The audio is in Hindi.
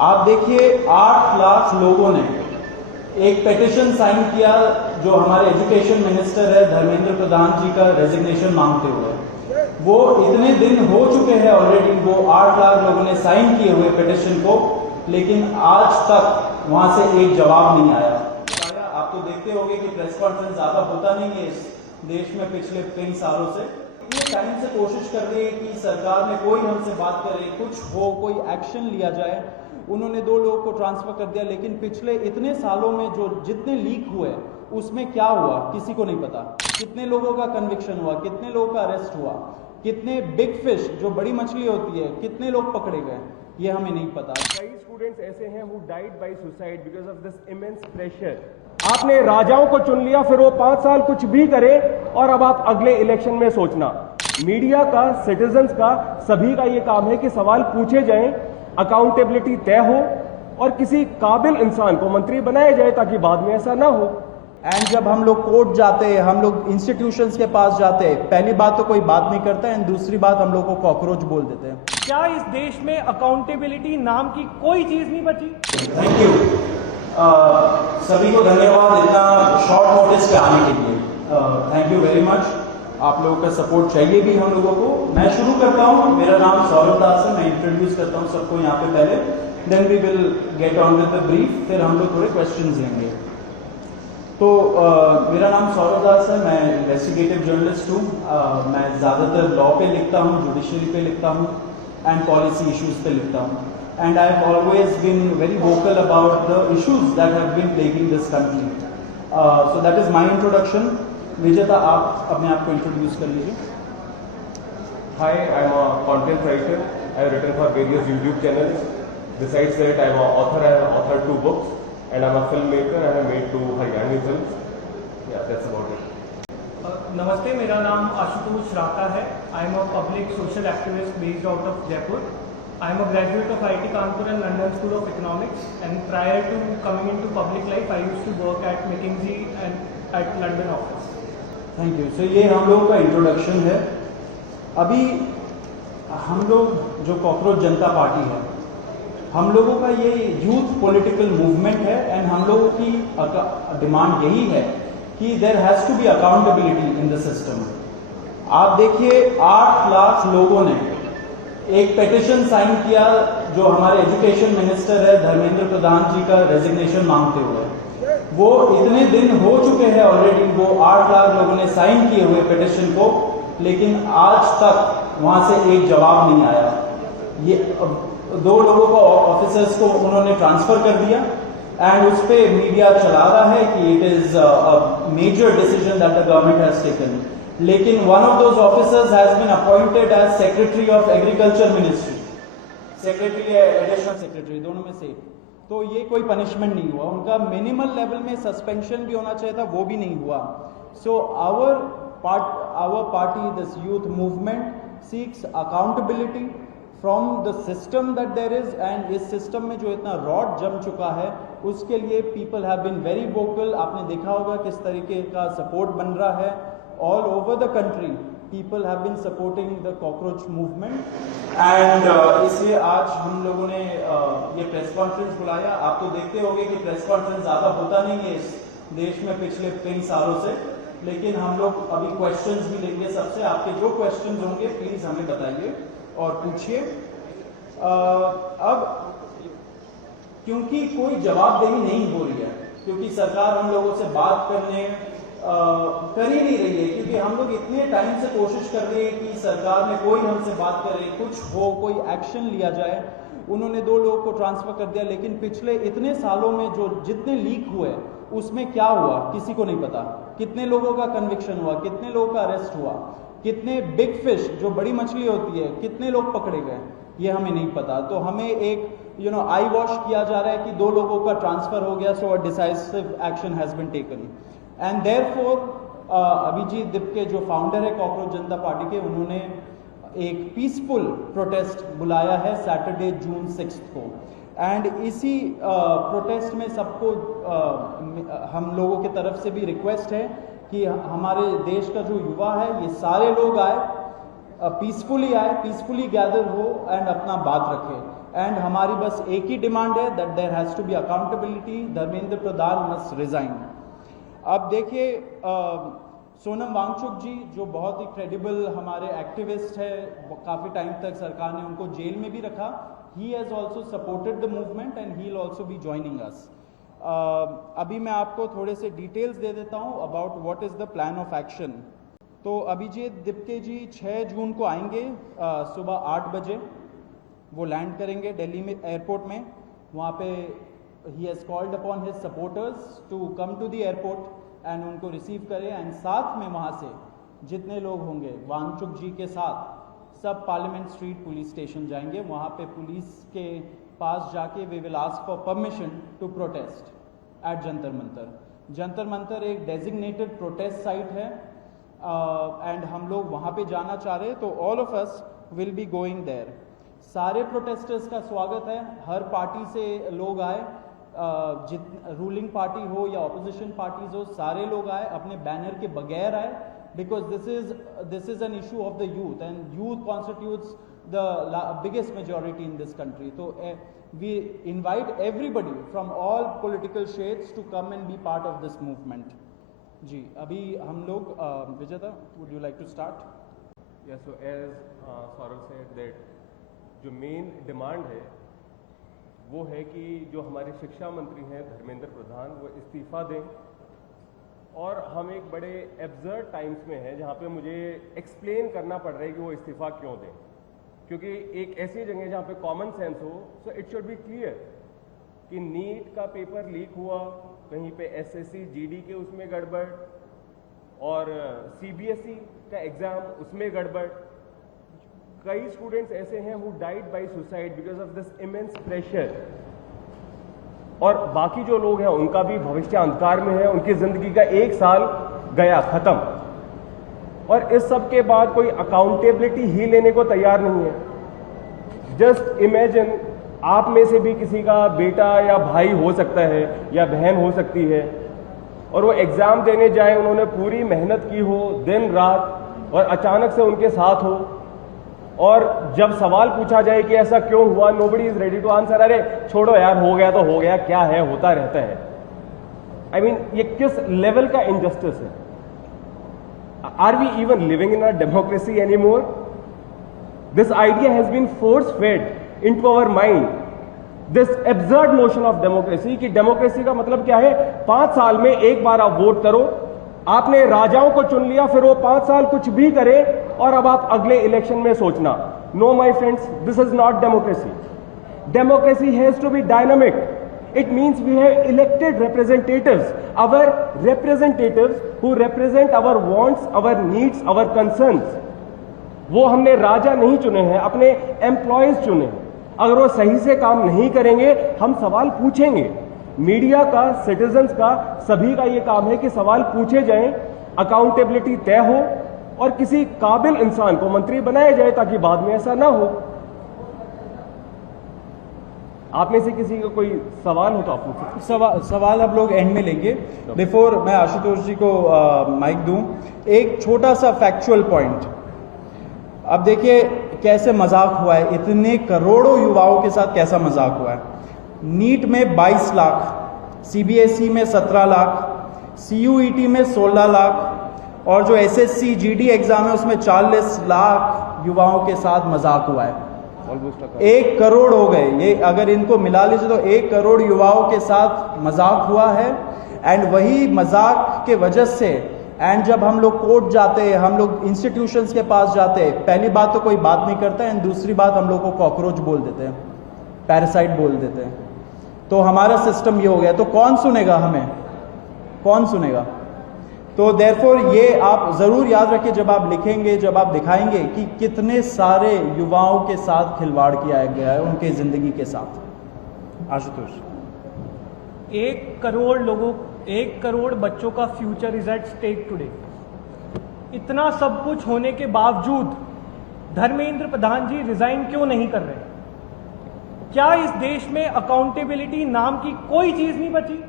आप देखिए 8 लाख लोगों ने एक पिटीशन साइन किया जो हमारे एजुकेशन मिनिस्टर है धर्मेंद्र प्रधान जी का रेजिग्नेशन मांगते हुए। वो इतने दिन हो चुके हैं ऑलरेडी, वो 8 लाख लोगों ने साइन किए हुए पिटीशन को, लेकिन आज तक वहां से एक जवाब नहीं आया। आप तो देखते होंगे कि प्रेस कॉन्फ्रेंस ज्यादा होता नहीं है इस देश में पिछले कई सालों से। इतने टाइम से कोशिश कर रही है कि सरकार में कोई हमसे बात करे, कुछ हो, कोई एक्शन लिया जाए। उन्होंने 2 लोगों को ट्रांसफर कर दिया, लेकिन पिछले इतने सालों में जो जितने लीक हुए उसमें क्या हुआ किसी को नहीं पता। कितने लोगों का कन्विक्शन हुआ, कितने लोगों का अरेस्ट हुआ, कितने बिग फिश जो बड़ी मछली होती है कितने लोग पकड़े गए, ये हमें नहीं पता। कई स्टूडेंट्स ऐसे हैं who died by suicide because of this immense pressure। आपने राजाओं को चुन लिया, फिर वो 5 साल कुछ भी करे और अब आप अगले इलेक्शन में सोचना। मीडिया का, सिटीजन्स का, सभी का ये काम है कि सवाल पूछे जाएं, अकाउंटेबिलिटी तय हो और किसी काबिल इंसान को मंत्री बनाया जाए ताकि बाद में ऐसा ना हो। एंड जब हम लोग कोर्ट जाते हैं, हम लोग इंस्टीट्यूशंस के पास जाते हैं, पहली बात तो कोई बात नहीं करता है, एंड दूसरी बात हम लोग को कॉकरोच बोल देते हैं। क्या इस देश में अकाउंटेबिलिटी नाम की कोई चीज नहीं बची? थैंक यू सभी को, धन्यवाद इतना शॉर्ट नोटिस पे आने के लिए। Thank you very much. आप लोगों का सपोर्ट चाहिए भी हम लोगों को। मैं शुरू करता हूँ। मेरा नाम सौरभ दास है, मैं इंट्रोड्यूस करता हूँ सबको यहाँ पे पहले, then we will get on with the brief, फिर हम लोग थोड़े क्वेश्चंस लेंगे। तो मेरा नाम सौरभ दास है, मैं इन्वेस्टिगेटिव जर्नलिस्ट हूँ। मैं ज़्यादातर लॉ पे लिखता हूँ, जुडिशरी पे लिखता हूँ एंड पॉलिसी इश्यूज पे लिखता हूँ। And I have always been very vocal about the issues that have been plaguing this country. So that is my introduction. Vijeta, आप अपने आप को इंट्रोड्यूस कर लीजिए। Hi, I'm a content writer. I have written for various YouTube channels. Besides that, I'm an author. I have authored 2 books. And I'm a filmmaker. I have made 2 Haryani films. Yeah, that's about it. नमस्ते, मेरा नाम आशुतोष राका है। I am a public social activist based out of Jaipur. I am a graduate of IIT Kanpur and London School of Economics, and prior to coming into public life I used to work at McKinsey and at London office. Thank you. सो ये हम लोगों का इंट्रोडक्शन है। अभी हम लोग जो कॉकरोच जनता पार्टी है, हम लोगों का ये यूथ पॉलिटिकल मूवमेंट है, एंड हम लोगों की डिमांड यही है कि there has to be accountability in the system. आप देखिए 8 लाख लोगों ने एक पिटीशन साइन किया जो हमारे एजुकेशन मिनिस्टर है धर्मेंद्र प्रधान जी का रेजिग्नेशन मांगते हुए। वो इतने दिन हो चुके हैं ऑलरेडी, वो 8 लाख लोगों ने साइन किए हुए पिटीशन को, लेकिन आज तक वहां से एक जवाब नहीं आया। ये 2 लोगों को, ऑफिसर्स को उन्होंने ट्रांसफर कर दिया, एंड उस पर मीडिया चला रहा है कि it is a major decision that the government has taken. लेकिन one of those officers has been appointed as secretary of agriculture ministry, secretary या एडिशनल सेक्रेटरी, दोनों में से। तो ये कोई पनिशमेंट नहीं हुआ उनका। मिनिमल लेवल में सस्पेंशन भी होना चाहिए था, वो भी नहीं हुआ। So our party, this youth movement seeks accountability from the system that there is, and इस सिस्टम में जो इतना रॉड जम चुका है उसके लिए people have been very vocal. आपने देखा होगा किस तरीके का सपोर्ट बन रहा है all over the country. People have been supporting the cockroach movement, and इसलिए आज हम लोगों ने ये प्रेस कॉन्फ्रेंस बुलाया। आप तो देखते होंगे कि प्रेस कॉन्फ्रेंस ज्यादा होता नहीं है इस देश में पिछले कई सालों से, लेकिन हम लोग अभी क्वेश्चंस भी लेंगे सबसे। आपके जो क्वेश्चंस होंगे प्लीज हमें बताइए और पूछिए। अब क्योंकि कोई जवाबदेही नहीं हो रही है, क्योंकि सरकार हम लोगों से बात करने कर ही नहीं रही है, क्योंकि हम लोग इतने टाइम से कोशिश कर रहे हैं कि सरकार में कोई हमसे बात करे, कुछ हो, कोई एक्शन लिया जाए। उन्होंने 2 लोगों को ट्रांसफर कर दिया, लेकिन पिछले इतने सालों में जो जितने लीक हुए उसमें क्या हुआ किसी को नहीं पता। कितने लोगों का कन्विक्शन हुआ, कितने लोगों का अरेस्ट हुआ, कितने बिग फिश जो बड़ी मछली होती है कितने लोग पकड़े गए, ये हमें नहीं पता। तो हमें एक आई वॉश किया जा रहा है कि 2 लोगों का ट्रांसफर हो गया, so a decisive action has been taken. And therefore Abhijit Dipke जो फाउंडर है कॉकरोच जनता पार्टी के, उन्होंने एक पीसफुल प्रोटेस्ट बुलाया है सैटरडे जून 6 को। एंड इसी प्रोटेस्ट में सबको हम लोगों की तरफ से भी रिक्वेस्ट है कि हमारे देश का जो युवा है ये सारे लोग आए, पीसफुली आए, पीसफुली गैदर हो एंड अपना बात रखें। एंड हमारी बस एक ही डिमांड है that there has to be accountability, Dharmendra Pradhan must resign. अब देखिए सोनम वांगचुक जी जो बहुत ही क्रेडिबल हमारे एक्टिविस्ट है, काफ़ी टाइम तक सरकार ने उनको जेल में भी रखा, he has also supported the movement and he will also be joining us. अभी मैं आपको थोड़े से डिटेल्स दे देता हूँ about what is the plan of action. तो अभिजीत दिप्के जी 6 जून को आएंगे सुबह 8 बजे, वो लैंड करेंगे दिल्ली में एयरपोर्ट में। वहाँ पे ही has called upon his supporters to come to the airport and उनको रिसीव करें, एंड साथ में वहाँ से जितने लोग होंगे वांगचुक जी के साथ सब पार्लियामेंट स्ट्रीट पुलिस स्टेशन जाएंगे। वहाँ पे पुलिस के पास जाके we will ask for permission to protest at Jantar Mantar. Jantar Mantar एक डेजिग्नेटेड प्रोटेस्ट साइट है एंड हम लोग वहाँ पे जाना चाह रहे हैं, तो all of us will be going there. सारे प्रोटेस्टर्स का स्वागत है, हर पार्टी से लोग आए, रूलिंग पार्टी हो या ऑपोजिशन पार्टीज हो, सारे लोग आए, अपने बैनर के बगैर आए, because this is an issue of the youth and youth constitutes the biggest majority in this country. So we invite everybody from all political shades to come and be part of this movement. जी अभी हम लोग विजेता, would you like to start? Yeah, so as Saurav said that जो मेन डिमांड है वो है कि जो हमारे शिक्षा मंत्री हैं धर्मेंद्र प्रधान वो इस्तीफा दें, और हम एक बड़े एब्सर्ड टाइम्स में हैं जहाँ पे मुझे एक्सप्लेन करना पड़ रहा है कि वो इस्तीफा क्यों दें, क्योंकि एक ऐसी जगह जहाँ पे कॉमन सेंस हो, so it should be clear कि नीट का पेपर लीक हुआ, कहीं पे एसएससी जीडी के उसमें गड़बड़, और सीबीएसई का एग्जाम उसमें गड़बड़। कई स्टूडेंट्स ऐसे हैं who died by suicide because of this immense pressure, और बाकी जो लोग हैं उनका भी भविष्य अंधकार में है, उनकी जिंदगी का 1 साल गया खत्म, और इस सब के बाद कोई अकाउंटेबिलिटी ही लेने को तैयार नहीं है। जस्ट इमेजिन, आप में से भी किसी का बेटा या भाई हो सकता है या बहन हो सकती है, और वो एग्जाम देने जाए, उन्होंने पूरी मेहनत की हो दिन रात, और अचानक से उनके साथ हो, और जब सवाल पूछा जाए कि ऐसा क्यों हुआ, nobody is ready to answer, अरे छोड़ो यार, हो गया तो हो गया, क्या है, होता रहता है। आई मीन ये किस लेवल का इनजस्टिस है? Are we even living in a democracy anymore? This idea has been force-fed into our mind. This absurd notion of democracy कि democracy का मतलब क्या है? 5 साल में एक बार आप वोट करो, आपने राजाओं को चुन लिया, फिर वो 5 साल कुछ भी करे, और अब आप अगले इलेक्शन में सोचना। No, my friends, this is not democracy. Democracy has to be dynamic. It means we have elected representatives, our representatives who represent our wants, our needs, our concerns. वो हमने राजा नहीं चुने हैं, अपने एम्प्लॉयज चुने हैं। अगर वो सही से काम नहीं करेंगे, हम सवाल पूछेंगे। मीडिया का, सिटीजन्स का, सभी का ये काम है कि सवाल पूछे जाएं, अकाउंटेबिलिटी तय हो, और किसी काबिल इंसान को मंत्री बनाया जाए ताकि बाद में ऐसा ना हो। आप में से किसी का कोई सवाल हो तो आप पूछ सकते। सवाल आप लोग एंड में लेंगे। बिफोर मैं आशुतोष जी को माइक दूं, एक छोटा सा फैक्चुअल पॉइंट। अब देखिए कैसे मजाक हुआ है, इतने करोड़ों युवाओं के साथ कैसा मजाक हुआ है। नीट में 22 लाख, सीबीएसई में 17 लाख, सीयूईटी में 16 लाख, और जो एसएससी जीडी एग्जाम है उसमें 40 लाख युवाओं के साथ मजाक हुआ है। 1 करोड़ हो गए, ये अगर इनको मिला लीजिए तो 1 करोड़ युवाओं के साथ मजाक हुआ है। एंड वही मजाक के वजह से, एंड जब हम लोग कोर्ट जाते हैं, हम लोग इंस्टीट्यूशंस के पास जाते हैं, पहली बात तो कोई बात नहीं करता है, एंड दूसरी बात हम लोग को कॉकरोच बोल देते हैं, पैरासाइट बोल देते हैं। तो हमारा सिस्टम ये हो गया, तो कौन सुनेगा हमें, कौन सुनेगा? तो देयरफॉर ये आप जरूर याद रखिए जब आप लिखेंगे, जब आप दिखाएंगे कि कितने सारे युवाओं के साथ खिलवाड़ किया गया है, उनके जिंदगी के साथ। आशुतोष, 1 करोड़ लोगों, 1 करोड़ बच्चों का future is at stake today. इतना सब कुछ होने के बावजूद धर्मेंद्र प्रधान जी रिजाइन क्यों नहीं कर रहे? क्या इस देश में अकाउंटेबिलिटी नाम की कोई चीज नहीं बची?